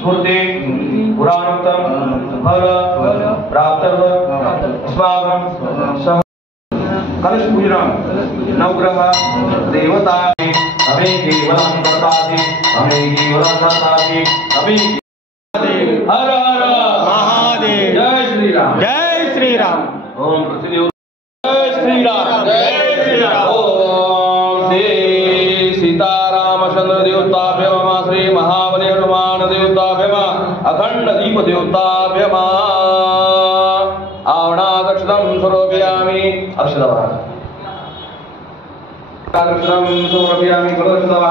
स्मृति पुराणोक्तम फल प्राप्तर्थ अस्माकं सह कलश पूजनम नवग्रह देवता हमें केवलं दत्ताति हमें केवलं दत्ताति हमें हर हर महादेव जय श्री राम जय श्री राम ओम प्रतिदेव जय श्री राम जय श्री राम ओम श्री सीतारामचंद्र देवताभ्य नमः श्री महाबली हनुमान देवताभ्य नमः अखंड दीप देवताभ्य नमः आवनादक्षतं समर्पयामि अक्षतः अक्षतं समर्पयामि कलशतः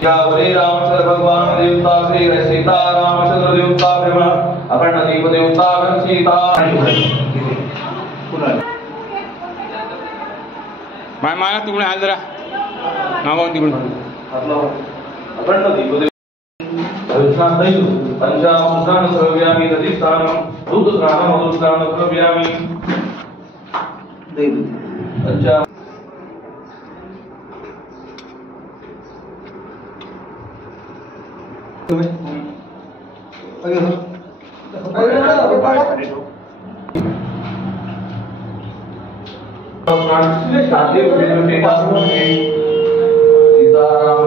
श्यावरे रामचंद्र भगवान देवता श्री सीतारामचंद्र देवताभ्य नमः अखंड दीप देवताभ्य सीता माया तिकडून आल जरा मागवून तिकडून अखंड दीप पंचामृतान सर्वव्यामी दधिस्थानम दूधस्नानम मधुस्नानम सर्वव्यामी पंचा शादी सीताराम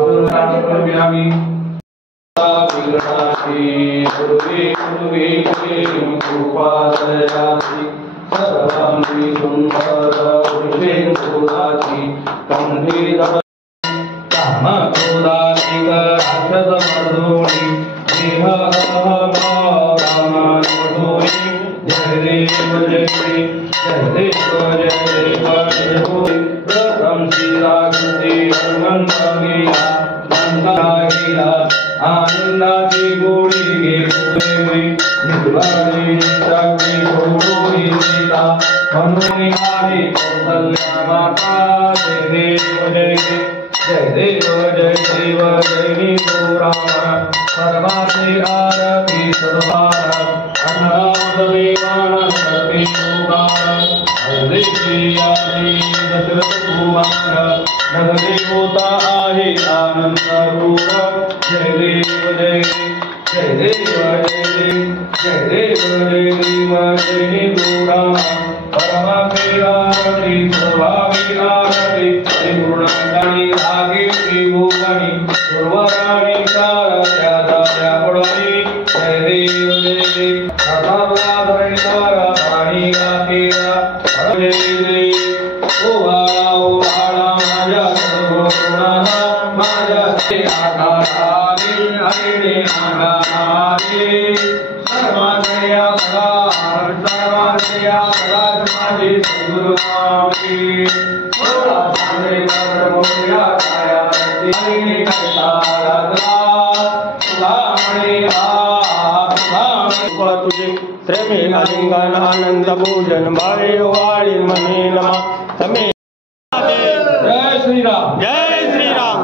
आनंदाची गोडी घेऊन सीता म्हणून आली कौसल्या माता जय देव जय देव जय राम परमात्मे आरती सद्भार अनामदेवानंदते योगार हरे श्री दशरथ कुमार नगरे होता आहे आनंद रूप जय देव जय देव जय देव जय राम परमात्मे आरती सर्वांगी आरती परिपूर्णांगाणी आगे त्रिभुवनी सर्वराणी चारा त्या पडणी जय देव सर्वाधरणीतारा पाणी गातेरा जय देव ओ बाळा माझ्या सर्व गुणांना माझ्या आधाराने हरिणे आधाराने सर्वांच्या माझे सद्गुरु स्वामी बोला सारे मोर्या छाया हरिणे करता तुझे प्रेमी आलिंगन आनंद भोजन भावे वाळी मने नमा तमे जय श्री राम जय श्री राम।